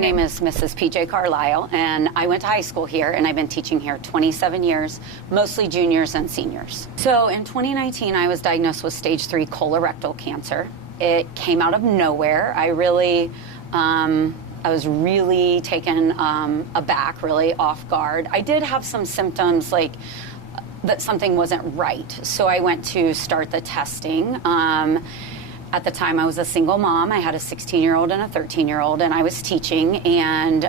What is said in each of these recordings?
name is Mrs. PJ Carlisle, and I went to high school here, and I've been teaching here 27 years, mostly juniors and seniors. So in 2019, I was diagnosed with stage 3 colorectal cancer. It came out of nowhere. I was really taken aback, really off guard. I did have some symptoms like that something wasn't right, so I went to start the testing. At the time, I was a single mom. I had a 16-year-old and a 13-year-old, and I was teaching. And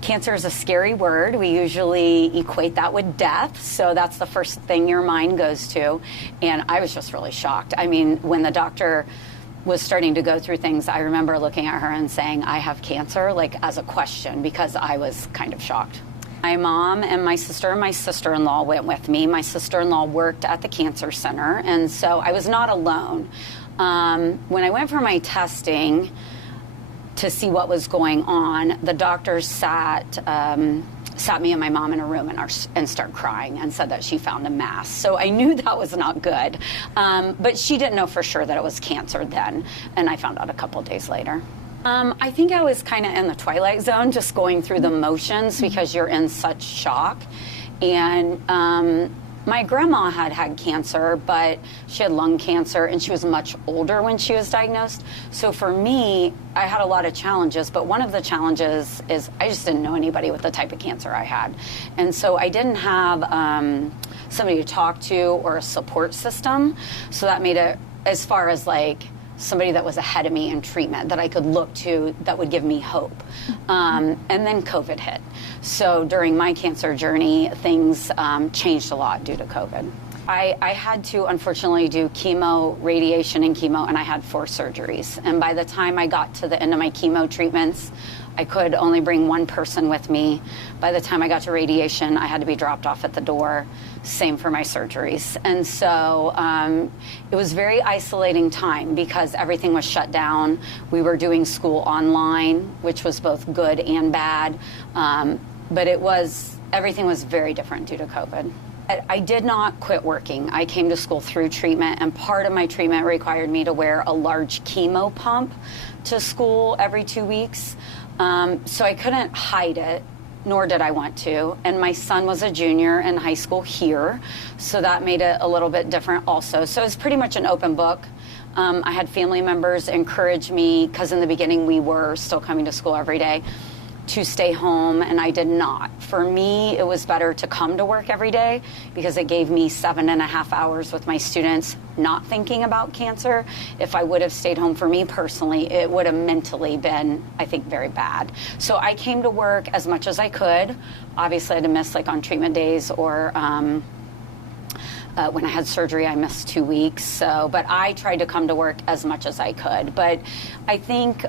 cancer is a scary word. We usually equate that with death, so that's the first thing your mind goes to. And I was just really shocked. I mean, when the doctor was starting to go through things, I remember looking at her and saying, "I have cancer," like as a question, because I was kind of shocked. My mom and my sister-in-law went with me. My sister-in-law worked at the cancer center, and so I was not alone. When I went for my testing to see what was going on, the doctor sat me and my mom in a room and started crying and said that she found a mass. So I knew that was not good, but she didn't know for sure that it was cancer then, and I found out a couple days later. I think I was kind of in the twilight zone, just going through the motions because you're in such shock. And my grandma had cancer, but she had lung cancer, and she was much older when she was diagnosed. So for me, I had a lot of challenges, but one of the challenges is I just didn't know anybody with the type of cancer I had. And so I didn't have somebody to talk to or a support system. So that made it, as far as like somebody that was ahead of me in treatment that I could look to that would give me hope. And then COVID hit. So during my cancer journey, things changed a lot due to COVID. I had to, unfortunately, do chemo, radiation, and chemo, and I had 4 surgeries. And by the time I got to the end of my chemo treatments, I could only bring one person with me. By the time I got to radiation, I had to be dropped off at the door. Same for my surgeries. And so it was very isolating time because everything was shut down. We were doing school online, which was both good and bad. But everything was very different due to COVID. I did not quit working. I came to school through treatment, and part of my treatment required me to wear a large chemo pump to school every 2 weeks. So I couldn't hide it, nor did I want to. And my son was a junior in high school here, so that made it a little bit different also. So it was pretty much an open book. I had family members encourage me, because in the beginning we were still coming to school every day, to stay home, and I did not. For me, it was better to come to work every day because it gave me 7.5 hours with my students not thinking about cancer. If I would have stayed home, for me personally, it would have mentally been, I think, very bad. So I came to work as much as I could. Obviously, I had to miss like on treatment days, or when I had surgery, I missed 2 weeks. So, but I tried to come to work as much as I could. But I think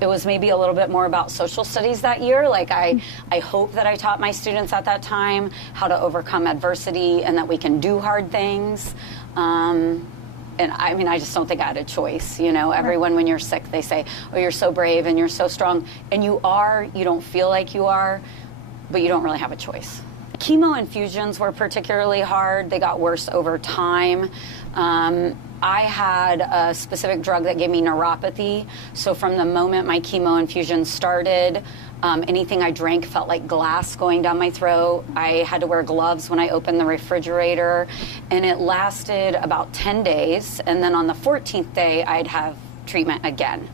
it was maybe a little bit more about social studies that year. Like I hope that I taught my students at that time how to overcome adversity and that we can do hard things. And I mean, I just don't think I had a choice. You know, everyone, when you're sick, they say, "Oh, you're so brave and you're so strong." And you are, you don't feel like you are, but you don't really have a choice. Chemo infusions were particularly hard. They got worse over time. I had a specific drug that gave me neuropathy. So from the moment my chemo infusion started, anything I drank felt like glass going down my throat. I had to wear gloves when I opened the refrigerator, and it lasted about 10 days. And then on the 14th day, I'd have treatment again.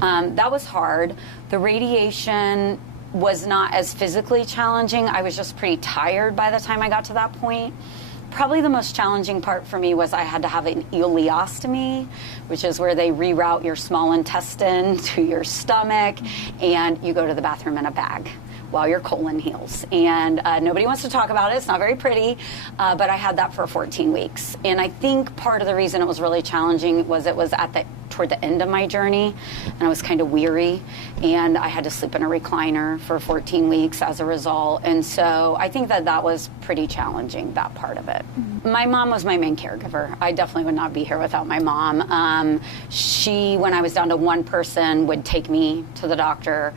That was hard. The radiation was not as physically challenging. I was just pretty tired by the time I got to that point. Probably the most challenging part for me was I had to have an ileostomy, which is where they reroute your small intestine to your stomach, and you go to the bathroom in a bag while your colon heals. And nobody wants to talk about it. It's not very pretty, but I had that for 14 weeks. And I think part of the reason it was really challenging was it was toward the end of my journey, and I was kind of weary, and I had to sleep in a recliner for 14 weeks as a result. And so I think that was pretty challenging, that part of it. Mm-hmm. My mom was my main caregiver. I definitely would not be here without my mom. She, when I was down to one person, would take me to the doctor.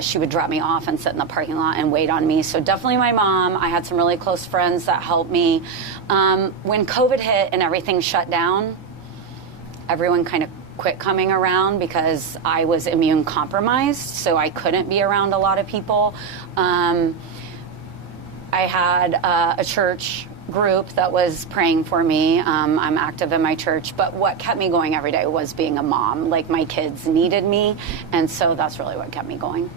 She would drop me off and sit in the parking lot and wait on me. So definitely my mom. I had some really close friends that helped me. When COVID hit and everything shut down, everyone kind of quit coming around because I was immune compromised, so I couldn't be around a lot of people. I had a church group that was praying for me. I'm active in my church, but what kept me going every day was being a mom. Like, my kids needed me, and so that's really what kept me going.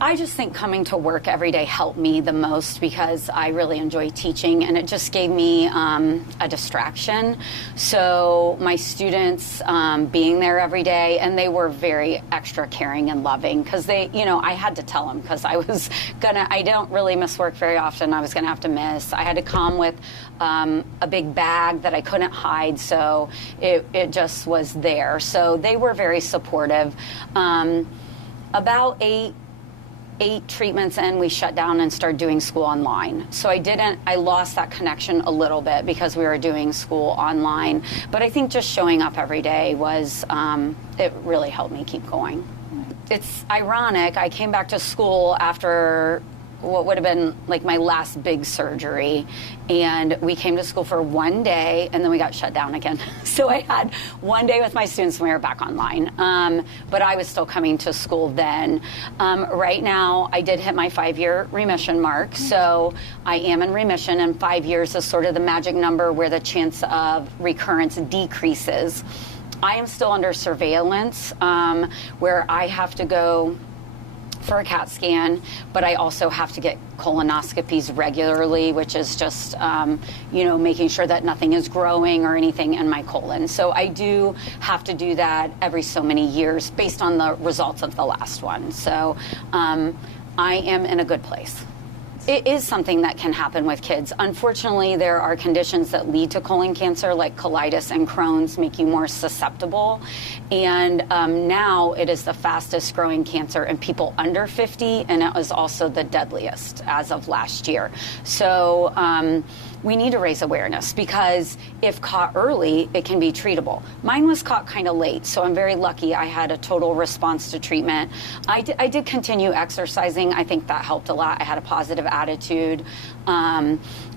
I just think coming to work every day helped me the most because I really enjoy teaching, and it just gave me a distraction. So my students being there every day, and they were very extra caring and loving because they, you know, I had to tell them because I don't really miss work very often. I was gonna have to miss. I had to come with a big bag that I couldn't hide, so it just was there. So they were very supportive. About eight treatments in, we shut down and started doing school online. So I lost that connection a little bit because we were doing school online. But I think just showing up every day it really helped me keep going. It's ironic, I came back to school after what would have been like my last big surgery, and we came to school for one day and then we got shut down again. So I had one day with my students and we were back online, but I was still coming to school then. Right now I did hit my 5-year remission mark, so I am in remission, and 5 years is sort of the magic number where the chance of recurrence decreases. I am still under surveillance, where I have to go for a CAT scan, but I also have to get colonoscopies regularly, which is just, making sure that nothing is growing or anything in my colon. So I do have to do that every so many years based on the results of the last one. So I am in a good place. It is something that can happen with kids. Unfortunately, there are conditions that lead to colon cancer, like colitis and Crohn's, make you more susceptible. And now it is the fastest growing cancer in people under 50, and it was also the deadliest as of last year. So we need to raise awareness because if caught early, it can be treatable. Mine was caught kind of late, so I'm very lucky I had a total response to treatment. I did continue exercising. I think that helped a lot. I had a positive attitude.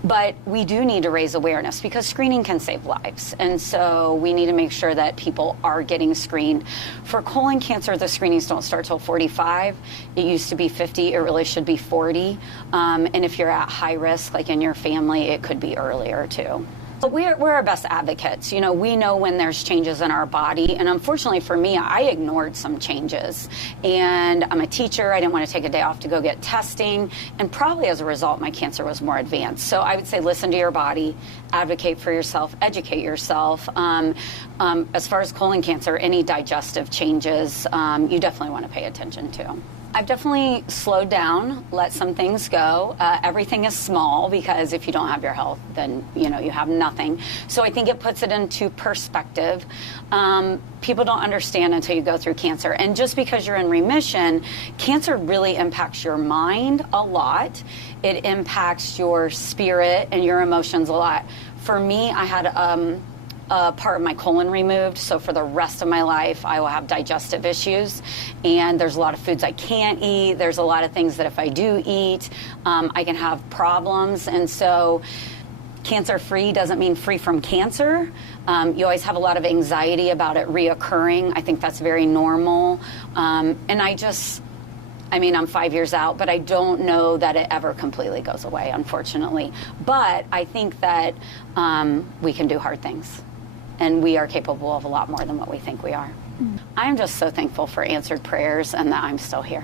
But we do need to raise awareness because screening can save lives. And so we need to make sure that people are getting screened. For colon cancer, the screenings don't start till 45. It used to be 50. It really should be 40. And if you're at high risk, like in your family, it could be earlier too. But we're our best advocates. You know, we know when there's changes in our body. And unfortunately for me, I ignored some changes. And I'm a teacher. I didn't want to take a day off to go get testing. And probably as a result, my cancer was more advanced. So I would say listen to your body, advocate for yourself, educate yourself. As far as colon cancer, any digestive changes, you definitely want to pay attention to. I've definitely slowed down, let some things go. Everything is small because if you don't have your health, then you have nothing. So I think it puts it into perspective. People don't understand until you go through cancer. And just because you're in remission, cancer really impacts your mind a lot. It impacts your spirit and your emotions a lot. For me, I had a part of my colon removed, so for the rest of my life I will have digestive issues, and there's a lot of foods I can't eat. There's a lot of things that if I do eat, I can have problems. And so cancer-free doesn't mean free from cancer. You always have a lot of anxiety about it reoccurring. I think that's very normal. And I'm 5 years out, but I don't know that it ever completely goes away, unfortunately. But I think that we can do hard things, and we are capable of a lot more than what we think we are. I am just so thankful for answered prayers and that I'm still here.